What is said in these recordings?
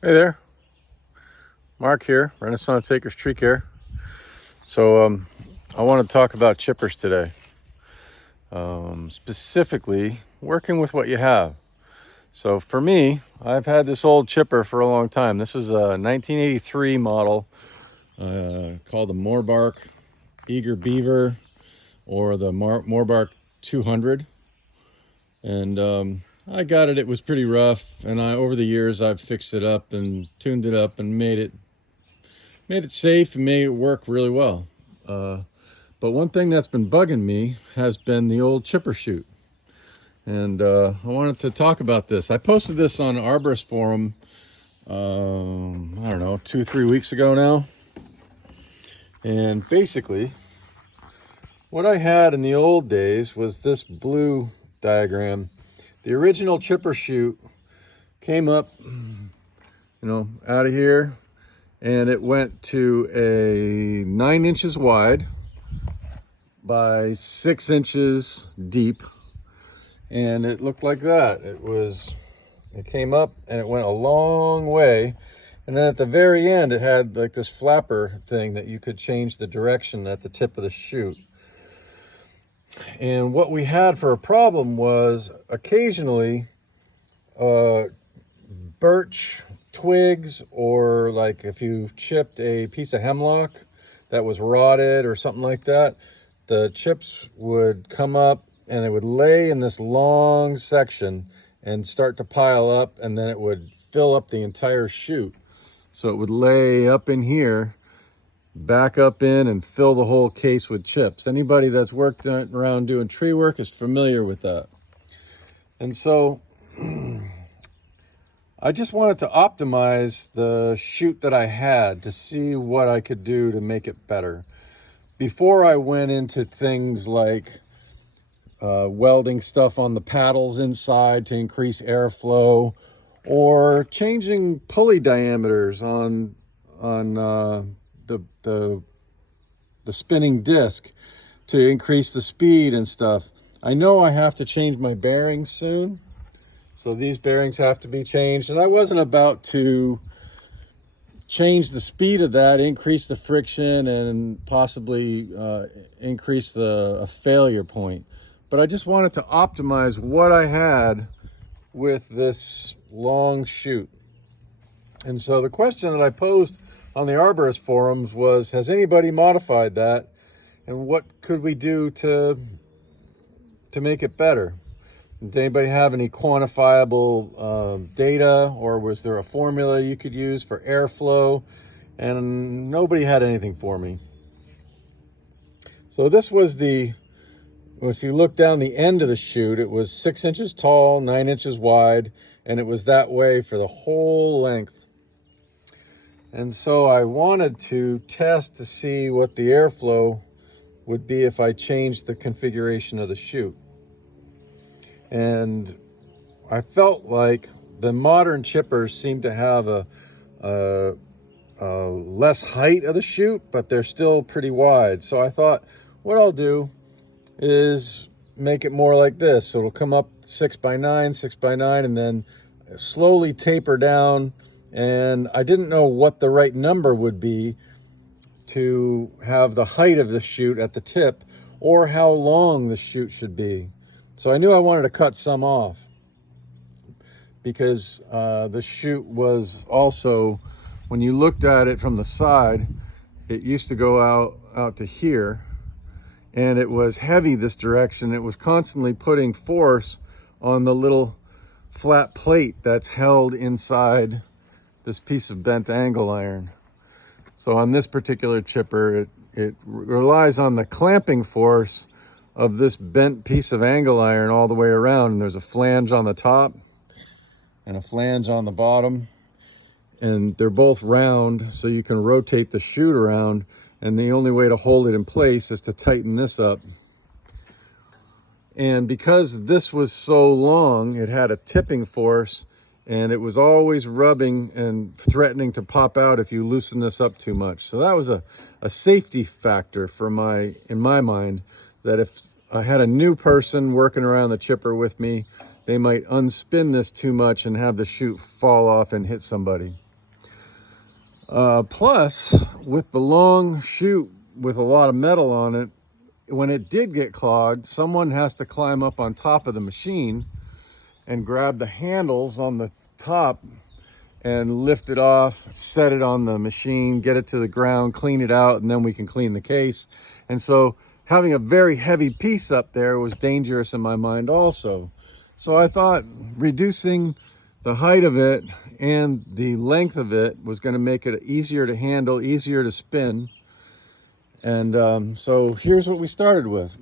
Hey there, Mark here, Renaissance Acres Tree Care. So I want to talk about chippers today, specifically working with what you have. So for me, I've had this old chipper for a long time. This is a 1983 model called the Moorbark Eager Beaver or the Moorbark 200. And I got it. It was pretty rough, and over the years I've fixed it up and tuned it up and made it safe and made it work really well. But one thing that's been bugging me has been the old chipper chute. And I wanted to talk about this. I posted this on Arborist Forum, I don't know, 2-3 weeks ago now. And basically, what I had in the old days was this blue diagram. The original chipper chute came up, out of here, and it went to a 9 inches wide by 6 inches deep, and it looked like that. It came up and it went a long way, and then at the very end it had like this flapper thing that you could change the direction at the tip of the chute. And what we had for a problem was occasionally birch twigs, or like if you chipped a piece of hemlock that was rotted or something like that, the chips would come up and it would lay in this long section and start to pile up, and then it would fill up the entire chute. So it would lay up in here, back up in, and fill the whole case with chips. Anybody that's worked around doing tree work is familiar with that. And so I just wanted to optimize the chute that I had to see what I could do to make it better. Before I went into things like welding stuff on the paddles inside to increase airflow, or changing pulley diameters on the spinning disc to increase the speed and stuff. I know I have to change my bearings soon. So these bearings have to be changed, and I wasn't about to change the speed of that, increase the friction, and possibly increase a failure point. But I just wanted to optimize what I had with this long chute. And so the question that I posed on the Arborist forums was, has anybody modified that, and what could we do to make it better? Does anybody have any quantifiable data, or was there a formula you could use for airflow? And nobody had anything for me. So this was if you look down the end of the chute, it was 6 inches tall, 9 inches wide, and it was that way for the whole length. And so I wanted to test to see what the airflow would be if I changed the configuration of the chute. And I felt like the modern chippers seem to have a less height of the chute, but they're still pretty wide. So I thought what I'll do is make it more like this. So it'll come up 6 by 9, 6 by 9, and then slowly taper down. And I didn't know what the right number would be to have the height of the chute at the tip, or how long the chute should be. So I knew I wanted to cut some off, because the chute was also, when you looked at it from the side, it used to go out to here, and it was heavy this direction. It was constantly putting force on the little flat plate that's held inside this piece of bent angle iron. So on this particular chipper, it relies on the clamping force of this bent piece of angle iron all the way around, and there's a flange on the top and a flange on the bottom, and they're both round, so you can rotate the chute around, and the only way to hold it in place is to tighten this up. And because this was so long, it had a tipping force, and it was always rubbing and threatening to pop out if you loosen this up too much. So that was a safety factor in my mind, that if I had a new person working around the chipper with me, they might unspin this too much and have the chute fall off and hit somebody. Plus, with the long chute with a lot of metal on it, when it did get clogged, someone has to climb up on top of the machine and grab the handles on the top and lift it off, set it on the machine, get it to the ground, clean it out, and then we can clean the case. And so having a very heavy piece up there was dangerous in my mind also. So I thought reducing the height of it and the length of it was going to make it easier to handle, easier to spin. And so here's what we started with.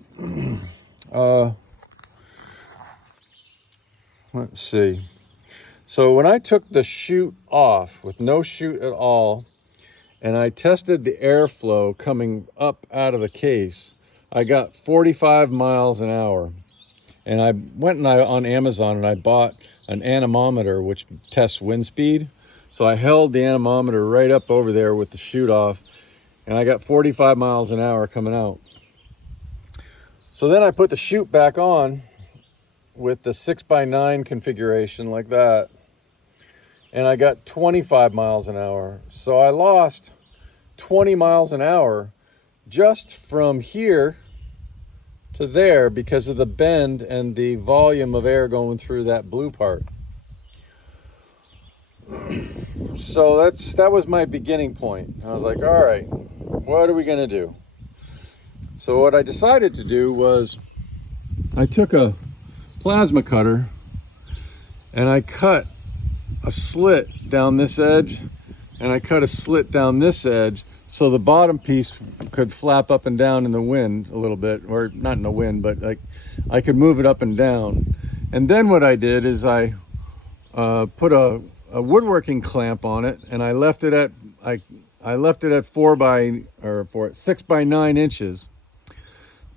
Let's see. So when I took the chute off with no chute at all, and I tested the airflow coming up out of the case, I got 45 miles an hour. And I went on Amazon and I bought an anemometer which tests wind speed. So I held the anemometer right up over there with the chute off, and I got 45 miles an hour coming out. So then I put the chute back on with the 6x9 configuration like that, and I got 25 miles an hour. So I lost 20 miles an hour just from here to there because of the bend and the volume of air going through that blue part. So that was my beginning point. I was like, all right, what are we gonna do? So what I decided to do was I took a plasma cutter and I cut a slit down this edge, and I cut a slit down this edge so the bottom piece could flap up and down in the wind a little bit, or not in the wind, but like I could move it up and down. And then what I did is I put a woodworking clamp on it, and I left it at 6x9 inches.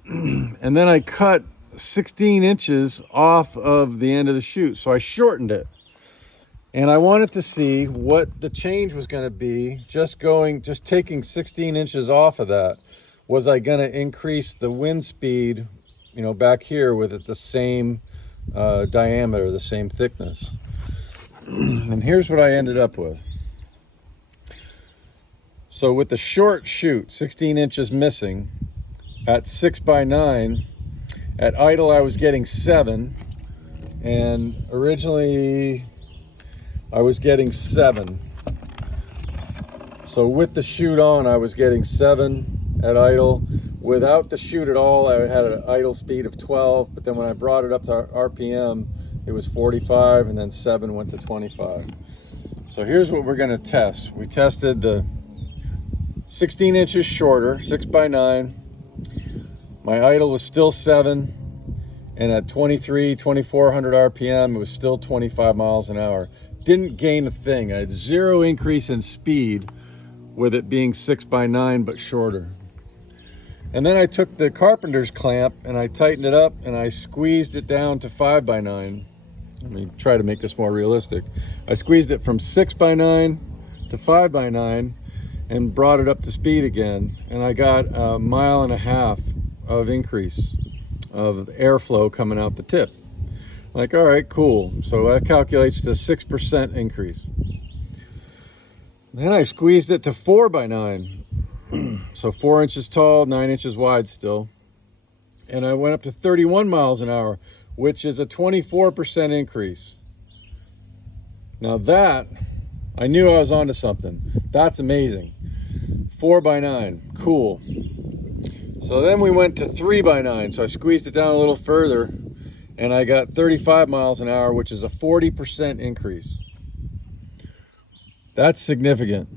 And then I cut 16 inches off of the end of the chute. So I shortened it. And I wanted to see what the change was going to be just taking 16 inches off of that. Was I going to increase the wind speed, back here with it the same diameter, the same thickness? And here's what I ended up with. So with the short chute, 16 inches missing, at 6x9, at idle I was getting 7, and originally I was getting 7. So with the chute on, I was getting 7 at idle. Without the chute at all, I had an idle speed of 12, but then when I brought it up to RPM, it was 45, and then 7 went to 25. So here's what we're gonna test. We tested the 16 inches shorter, 6x9. My idle was still 7, and at 2400 RPM, it was still 25 miles an hour. Didn't gain a thing. I had 0 increase in speed with it being 6x9 but shorter. And then I took the carpenter's clamp and I tightened it up and I squeezed it down to 5x9. Let me try to make this more realistic. I squeezed it from 6x9 to 5x9 and brought it up to speed again. And I got 1.5 miles of increase of airflow coming out the tip. Like, all right, cool. So that calculates to 6% increase. Then I squeezed it to 4x9. So 4 inches tall, 9 inches wide still. And I went up to 31 miles an hour, which is a 24% increase. Now that, I knew I was onto something. That's amazing. 4x9, cool. So then we went to 3x9. So I squeezed it down a little further, and I got 35 miles an hour, which is a 40% increase. That's significant.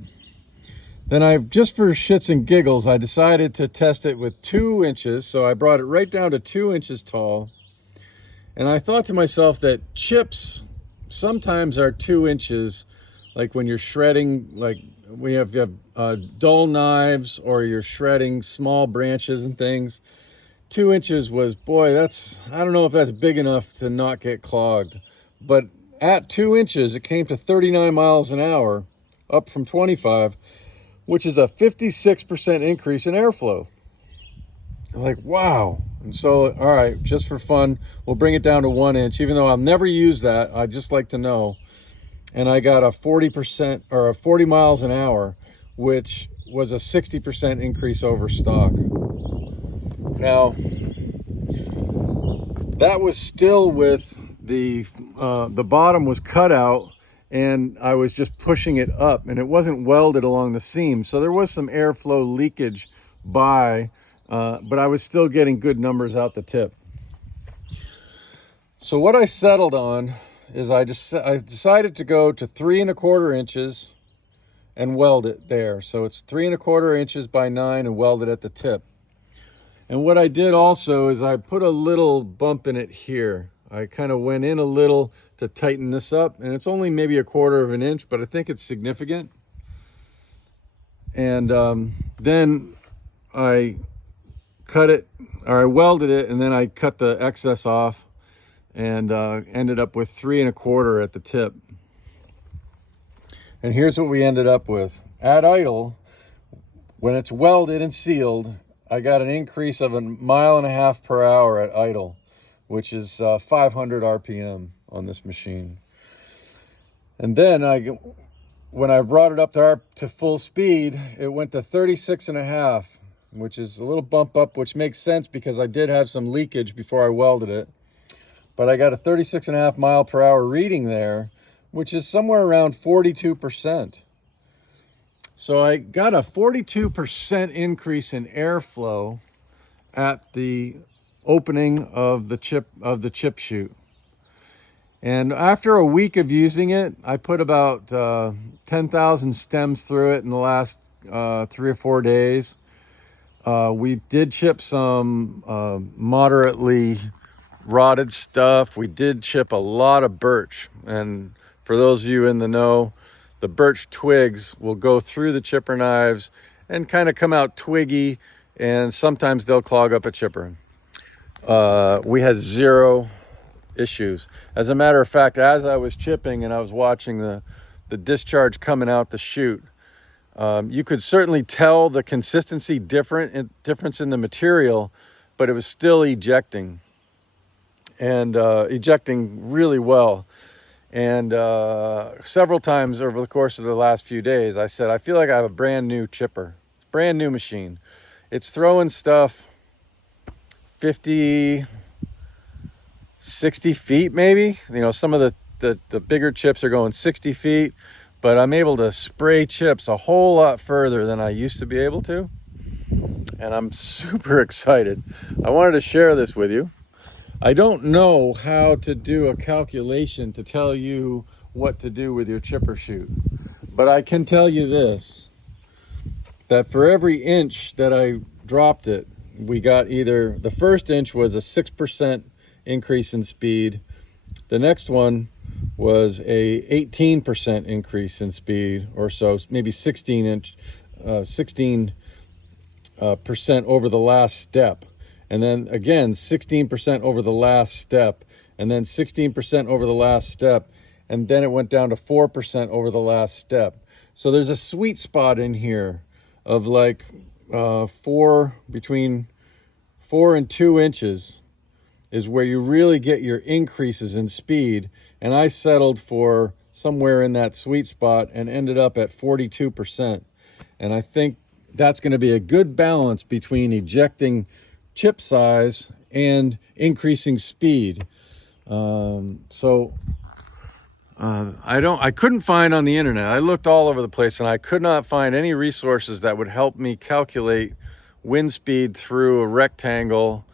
Then just for shits and giggles, I decided to test it with 2 inches. So I brought it right down to 2 inches tall. And I thought to myself that chips sometimes are 2 inches, like when you're shredding, like you have dull knives, or you're shredding small branches and things. 2 inches was, boy, I don't know if that's big enough to not get clogged. But at 2 inches, it came to 39 miles an hour, up from 25, which is a 56% increase in airflow. I'm like, wow. And so, all right, just for fun, we'll bring it down to 1 inch, even though I'll never use that. I just like to know. And I got a 40% or a 40 miles an hour, which was a 60% increase over stock. Now, that was still with the bottom was cut out, and I was just pushing it up, and it wasn't welded along the seam. So there was some airflow leakage but I was still getting good numbers out the tip. So what I settled on is I decided to go to 3 1/4 inches and weld it there. So it's 3 1/4 inches by 9 and weld it at the tip. And what I did also is I put a little bump in it here. I kind of went in a little to tighten this up, and it's only maybe 1/4 inch, but I think it's significant. And then I cut it, or I welded it, and then I cut the excess off, and ended up with 3 1/4 at the tip. And here's what we ended up with. At idle, when it's welded and sealed, I got an increase of 1.5 miles per hour at idle, which is 500 RPM on this machine. And then when I brought it up to full speed, it went to 36.5, which is a little bump up, which makes sense because I did have some leakage before I welded it. But I got a 36.5 mile per hour reading there, which is somewhere around 42%. So I got a 42% increase in airflow at the opening of the chip chute. And after a week of using it, I put about 10,000 stems through it in the last 3 or 4 days. We did chip some moderately rotted stuff. We did chip a lot of birch, and for those of you in the know, the birch twigs will go through the chipper knives and kind of come out twiggy, and sometimes they'll clog up a chipper. We had 0 issues. As a matter of fact, as I was chipping and I was watching the discharge coming out the chute, you could certainly tell the consistency difference in the material, but it was still ejecting, and ejecting really well. And several times over the course of the last few days, I said, I feel like I have a brand new chipper. It's a brand new machine. It's throwing stuff 50, 60 feet maybe. You know, some of the bigger chips are going 60 feet, but I'm able to spray chips a whole lot further than I used to be able to. And I'm super excited. I wanted to share this with you. I don't know how to do a calculation to tell you what to do with your chipper chute, but I can tell you this, that for every inch that I dropped it, we got either, the first inch was a 6% increase in speed, the next one was a 18% increase in speed or so, maybe 16% over the last step. And then again, 16% over the last step, and then 16% over the last step, and then it went down to 4% over the last step. So there's a sweet spot in here of like between 4 and 2 inches is where you really get your increases in speed. And I settled for somewhere in that sweet spot and ended up at 42%. And I think that's going to be a good balance between ejecting chip size and increasing speed. I couldn't find on the internet. I looked all over the place and I could not find any resources that would help me calculate wind speed through a rectangle.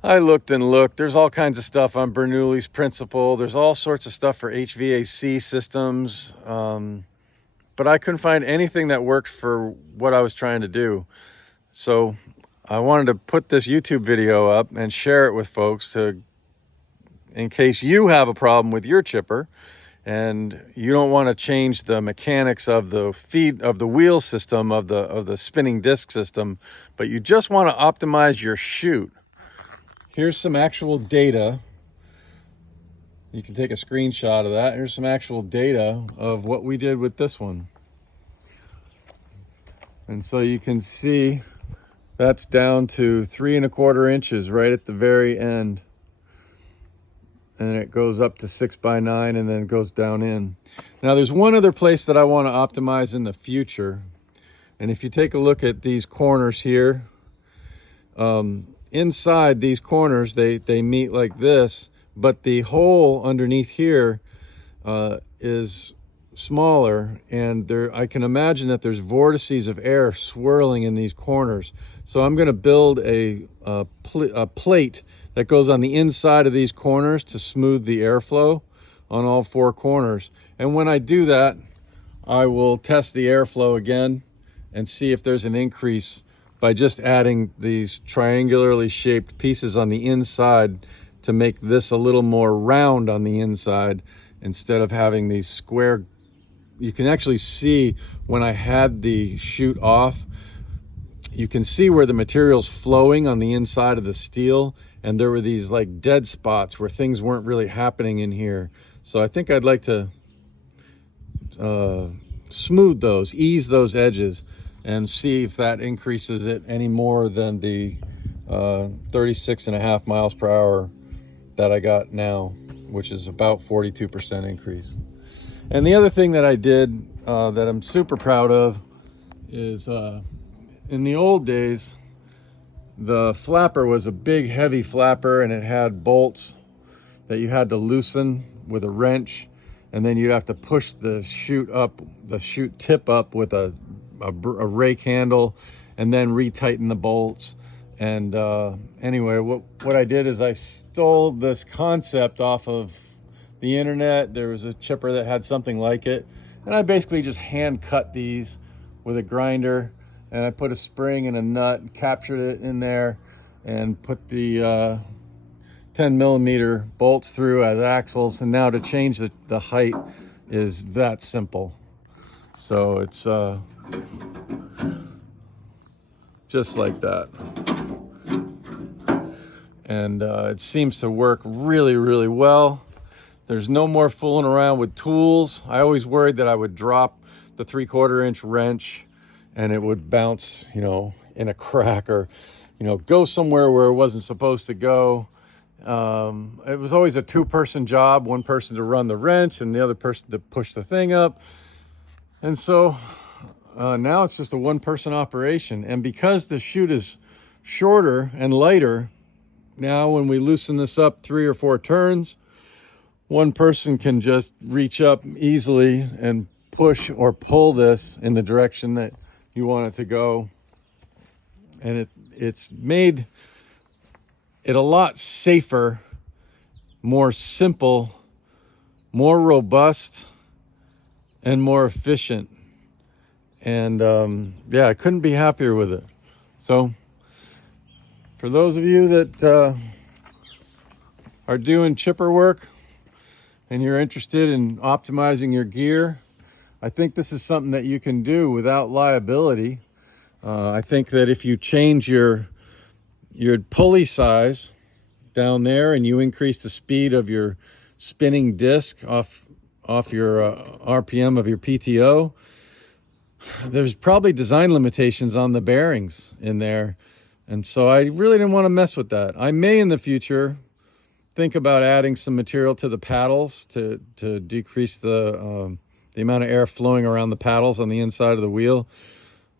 I looked and looked. There's all kinds of stuff on Bernoulli's principle. There's all sorts of stuff for HVAC systems. But I couldn't find anything that worked for what I was trying to do. So I wanted to put this YouTube video up and share it with folks in case you have a problem with your chipper and you don't want to change the mechanics of the wheel system, of the spinning disc system, but you just want to optimize your chute. Here's some actual data. You can take a screenshot of that. Here's some actual data of what we did with this one. And so you can see that's down to 3 1/4 inches right at the very end. and it goes up to 6x9 and then goes down in. Now there's one other place that I want to optimize in the future. And if you take a look at these corners here, inside these corners, they meet like this, but the hole underneath here is smaller, and there I can imagine that there's vortices of air swirling in these corners. So I'm going to build a plate that goes on the inside of these corners to smooth the airflow on all four corners. And when I do that, I will test the airflow again and see if there's an increase by just adding these triangularly shaped pieces on the inside to make this a little more round on the inside instead of having these square. You can actually see when I had the chute off, you can see where the material's flowing on the inside of the steel, and there were these like dead spots where things weren't really happening in here. So I think I'd like to smooth those, ease those edges, and see if that increases it any more than the 36.5 miles per hour that I got now, which is about 42% increase. And the other thing that I did that I'm super proud of is in the old days, the flapper was a big heavy flapper, and it had bolts that you had to loosen with a wrench, and then you have to push the chute tip up with a rake handle, and then retighten the bolts. And anyway, what I did is I stole this concept off of the internet. There was a chipper that had something like it, and I basically just hand cut these with a grinder, and I put a spring and a nut and captured it in there and put the 10 millimeter bolts through as axles. And now to change the height is that simple. So it's just like that. And it seems to work really, really well. There's no more fooling around with tools. I always worried that I would drop the 3/4 inch wrench and it would bounce, you know, in a crack, or, you know, go somewhere where it wasn't supposed to go. It was always a two-person job, one person to run the wrench and the other person to push the thing up. And so now it's just a one-person operation. And because the chute is shorter and lighter, now when we loosen this up 3 or 4 turns, one person can just reach up easily and push or pull this in the direction that you want it to go. And it's made it a lot safer, more simple, more robust, and more efficient. And yeah, I couldn't be happier with it. So for those of you that are doing chipper work and you're interested in optimizing your gear, I think this is something that you can do without liability. I think that if you change your pulley size down there and you increase the speed of your spinning disc off your RPM of your PTO, there's probably design limitations on the bearings in there. And so I really didn't want to mess with that. I may in the future think about adding some material to the paddles to decrease the amount of air flowing around the paddles on the inside of the wheel.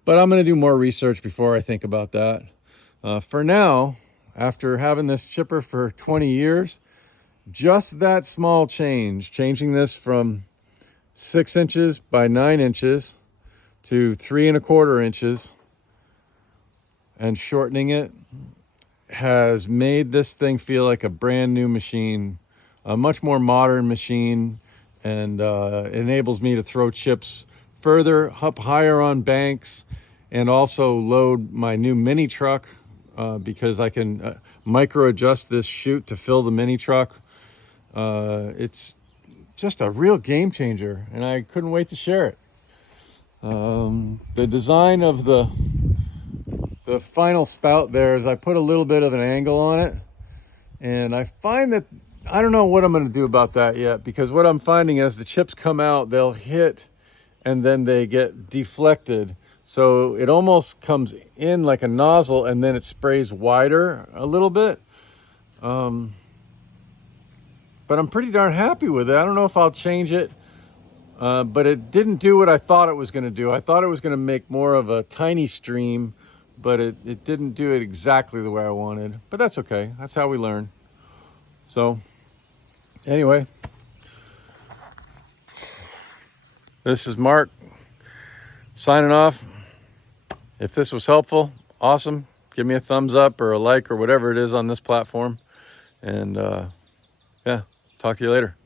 But I'm going to do more research before I think about that. For now, after having this chipper for 20 years, just that small changing this from 6 inches by 9 inches to 3 1/4 inches and shortening it has made this thing feel like a brand new machine, a much more modern machine, and enables me to throw chips further up higher on banks, and also load my new mini truck because I can micro adjust this chute to fill the mini truck. It's just a real game changer, and I couldn't wait to share it. The design of the final spout there is I put a little bit of an angle on it, and I find that I don't know what I'm going to do about that yet, because what I'm finding as the chips come out, they'll hit and then they get deflected. So it almost comes in like a nozzle and then it sprays wider a little bit. but I'm pretty darn happy with it. I don't know if I'll change it, but it didn't do what I thought it was going to do. I thought it was going to make more of a tiny stream, but it didn't do it exactly the way I wanted. But that's okay. That's how we learn. So anyway, this is Mark signing off. If this was helpful, awesome. Give me a thumbs up or a like or whatever it is on this platform. And yeah, talk to you later.